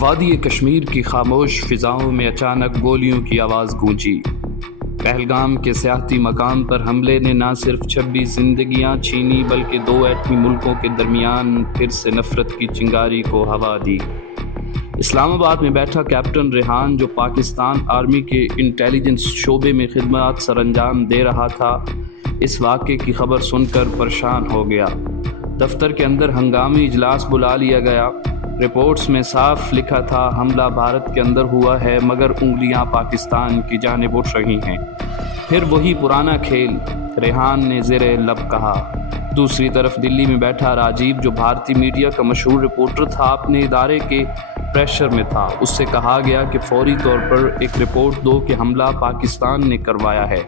وادی کشمیر کی خاموش فضاؤں میں اچانک گولیوں کی آواز گونجی۔ پہلگام کے سیاحتی مقام پر حملے نے نہ صرف 26 زندگیاں چھینی بلکہ دو ایٹمی ملکوں کے درمیان پھر سے نفرت کی چنگاری کو ہوا دی۔ اسلام آباد میں بیٹھا کیپٹن ریحان، جو پاکستان آرمی کے انٹیلیجنس شعبے میں خدمات سر انجام دے رہا تھا، اس واقعے کی خبر سن کر پریشان ہو گیا۔ دفتر کے اندر ہنگامی اجلاس بلا لیا گیا۔ رپورٹس میں صاف لکھا تھا حملہ بھارت کے اندر ہوا ہے مگر انگلیاں پاکستان کی جانب اٹھ رہی ہیں۔ پھر وہی پرانا کھیل، ریحان نے زیر لب کہا۔ دوسری طرف دلی میں بیٹھا راجیو، جو بھارتی میڈیا کا مشہور رپورٹر تھا، اپنے ادارے کے پریشر میں تھا۔ اس سے کہا گیا کہ فوری طور پر ایک رپورٹ دو کہ حملہ پاکستان نے کروایا ہے،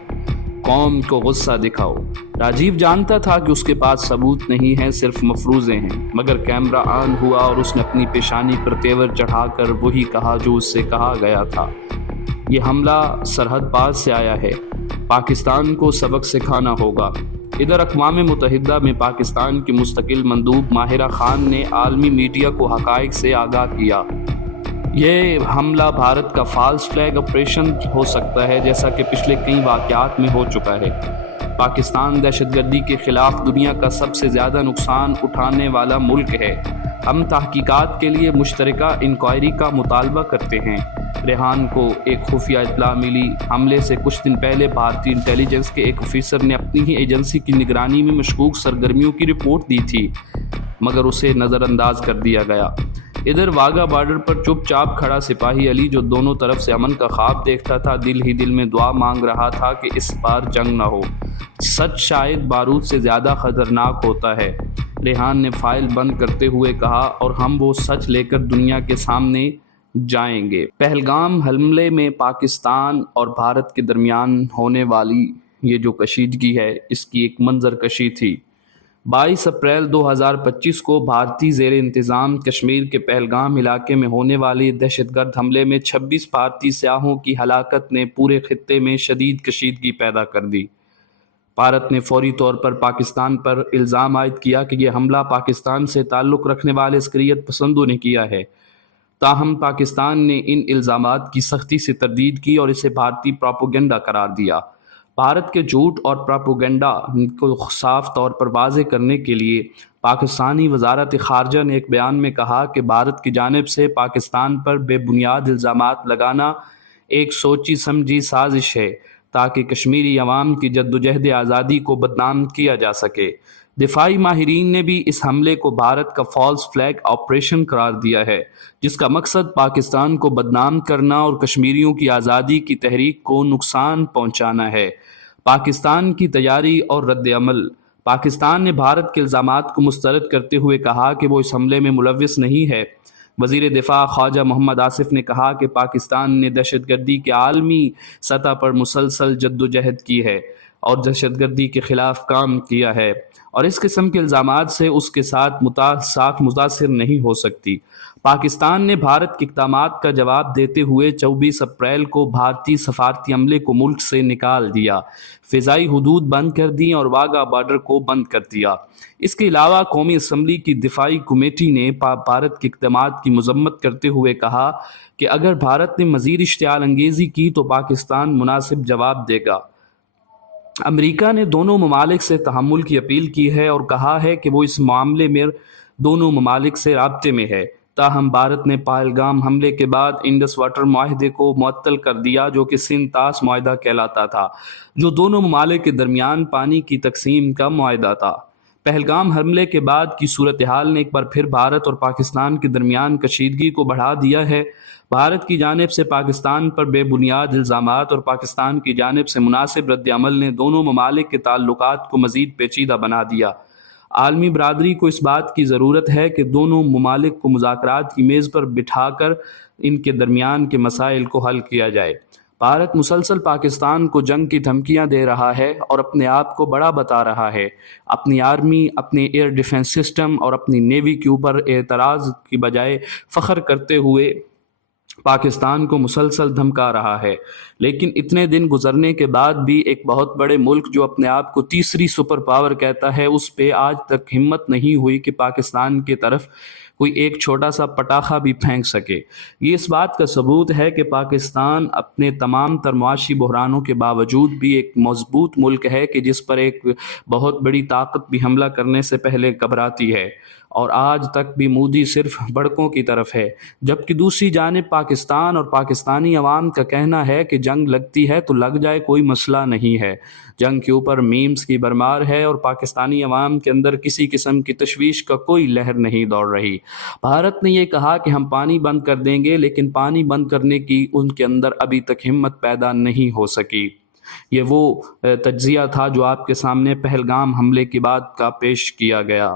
قوم کو غصہ دکھاؤ۔ راجیو جانتا تھا کہ اس کے پاس ثبوت نہیں ہے، صرف مفروضے ہیں، مگر کیمرہ آن ہوا اور اس نے اپنی پیشانی پر تیور چڑھا کر وہی کہا جو اس سے کہا گیا تھا۔ یہ حملہ سرحد پار سے آیا ہے، پاکستان کو سبق سکھانا ہوگا۔ ادھر اقوام متحدہ میں پاکستان کی مستقل مندوب ماہرہ خان نے عالمی میڈیا کو حقائق سے آگاہ کیا۔ یہ حملہ بھارت کا فالس فلیگ آپریشن ہو سکتا ہے، جیسا کہ پچھلے کئی واقعات میں ہو چکا ہے۔ پاکستان دہشت گردی کے خلاف دنیا کا سب سے زیادہ نقصان اٹھانے والا ملک ہے۔ ہم تحقیقات کے لیے مشترکہ انکوائری کا مطالبہ کرتے ہیں۔ ریحان کو ایک خفیہ اطلاع ملی۔ حملے سے کچھ دن پہلے بھارتی انٹیلیجنس کے ایک افیسر نے اپنی ہی ایجنسی کی نگرانی میں مشکوک سرگرمیوں کی رپورٹ دی تھی، مگر اسے نظر انداز کر دیا گیا۔ ادھر واگا بارڈر پر چپ چاپ کھڑا سپاہی علی، جو دونوں طرف سے امن کا خواب دیکھتا تھا، دل ہی دل میں دعا مانگ رہا تھا کہ اس بار جنگ نہ ہو۔ سچ شاید بارود سے زیادہ خطرناک ہوتا ہے، ریحان نے فائل بند کرتے ہوئے کہا، اور ہم وہ سچ لے کر دنیا کے سامنے جائیں گے۔ پہلگام حملے میں پاکستان اور بھارت کے درمیان ہونے والی یہ جو کشیدگی ہے، اس کی ایک منظر کشی تھی۔ 22 اپریل 2025 کو بھارتی زیر انتظام کشمیر کے پہلگام علاقے میں ہونے والے دہشت گرد حملے میں 26 بھارتی سیاحوں کی ہلاکت نے پورے خطے میں شدید کشیدگی پیدا کر دی۔ بھارت نے فوری طور پر پاکستان پر الزام عائد کیا کہ یہ حملہ پاکستان سے تعلق رکھنے والے عسکریت پسندوں نے کیا ہے۔ تاہم پاکستان نے ان الزامات کی سختی سے تردید کی اور اسے بھارتی پروپیگنڈا قرار دیا۔ بھارت کے جھوٹ اور پروپیگنڈا کو صاف طور پر واضح کرنے کے لیے پاکستانی وزارت خارجہ نے ایک بیان میں کہا کہ بھارت کی جانب سے پاکستان پر بے بنیاد الزامات لگانا ایک سوچی سمجھی سازش ہے تاکہ کشمیری عوام کی جدوجہد آزادی کو بدنام کیا جا سکے۔ دفاعی ماہرین نے بھی اس حملے کو بھارت کا فالس فلیگ آپریشن قرار دیا ہے، جس کا مقصد پاکستان کو بدنام کرنا اور کشمیریوں کی آزادی کی تحریک کو نقصان پہنچانا ہے۔ پاکستان کی تیاری اور رد عمل۔ پاکستان نے بھارت کے الزامات کو مسترد کرتے ہوئے کہا کہ وہ اس حملے میں ملوث نہیں ہے۔ وزیر دفاع خواجہ محمد آصف نے کہا کہ پاکستان نے دہشت گردی کے عالمی سطح پر مسلسل جدوجہد کی ہے اور دہشت گردی کے خلاف کام کیا ہے، اور اس قسم کے الزامات سے اس کے ساتھ متاثر نہیں ہو سکتی۔ پاکستان نے بھارت کے اقدامات کا جواب دیتے ہوئے 24 اپریل کو بھارتی سفارتی عملے کو ملک سے نکال دیا، فضائی حدود بند کر دی اور واگا بارڈر کو بند کر دیا۔ اس کے علاوہ قومی اسمبلی کی دفاعی کمیٹی نے بھارت کے اقدامات کی مذمت کرتے ہوئے کہا کہ اگر بھارت نے مزید اشتعال انگیزی کی تو پاکستان مناسب جواب دے گا۔ امریکہ نے دونوں ممالک سے تحمل کی اپیل کی ہے اور کہا ہے کہ وہ اس معاملے میں دونوں ممالک سے رابطے میں ہے۔ تاہم بھارت نے پہلگام حملے کے بعد انڈس واٹر معاہدے کو معطل کر دیا، جو کہ سندھ طاس معاہدہ کہلاتا تھا، جو دونوں ممالک کے درمیان پانی کی تقسیم کا معاہدہ تھا۔ پہلگام حملے کے بعد کی صورتحال نے ایک بار پھر بھارت اور پاکستان کے درمیان کشیدگی کو بڑھا دیا ہے۔ بھارت کی جانب سے پاکستان پر بے بنیاد الزامات اور پاکستان کی جانب سے مناسب رد عمل نے دونوں ممالک کے تعلقات کو مزید پیچیدہ بنا دیا۔ عالمی برادری کو اس بات کی ضرورت ہے کہ دونوں ممالک کو مذاکرات کی میز پر بٹھا کر ان کے درمیان کے مسائل کو حل کیا جائے۔ بھارت مسلسل پاکستان کو جنگ کی دھمکیاں دے رہا ہے اور اپنے آپ کو بڑا بتا رہا ہے۔ اپنی آرمی، اپنے ایئر ڈیفنس سسٹم اور اپنی نیوی کے اوپر اعتراض کی بجائے فخر کرتے ہوئے پاکستان کو مسلسل دھمکا رہا ہے۔ لیکن اتنے دن گزرنے کے بعد بھی ایک بہت بڑے ملک جو اپنے آپ کو تیسری سپر پاور کہتا ہے، اس پہ آج تک ہمت نہیں ہوئی کہ پاکستان کی طرف کوئی ایک چھوٹا سا پٹاخہ بھی پھینک سکے۔ یہ اس بات کا ثبوت ہے کہ پاکستان اپنے تمام تر معاشی بحرانوں کے باوجود بھی ایک مضبوط ملک ہے کہ جس پر ایک بہت بڑی طاقت بھی حملہ کرنے سے پہلے گھبراتی ہے، اور آج تک بھی مودی صرف بڑکوں کی طرف ہے، جبکہ دوسری جانب پاکستان اور پاکستانی عوام کا کہنا ہے کہ جنگ لگتی ہے تو لگ جائے، کوئی مسئلہ نہیں ہے۔ جنگ کے اوپر میمز کی بھرمار ہے اور پاکستانی عوام کے اندر کسی قسم کی تشویش کا کوئی لہر نہیں دوڑ رہی۔ بھارت نے یہ کہا کہ ہم پانی بند کر دیں گے، لیکن پانی بند کرنے کی ان کے اندر ابھی تک ہمت پیدا نہیں ہو سکی۔ یہ وہ تجزیہ تھا جو آپ کے سامنے پہلگام حملے کے بعد کا پیش کیا گیا۔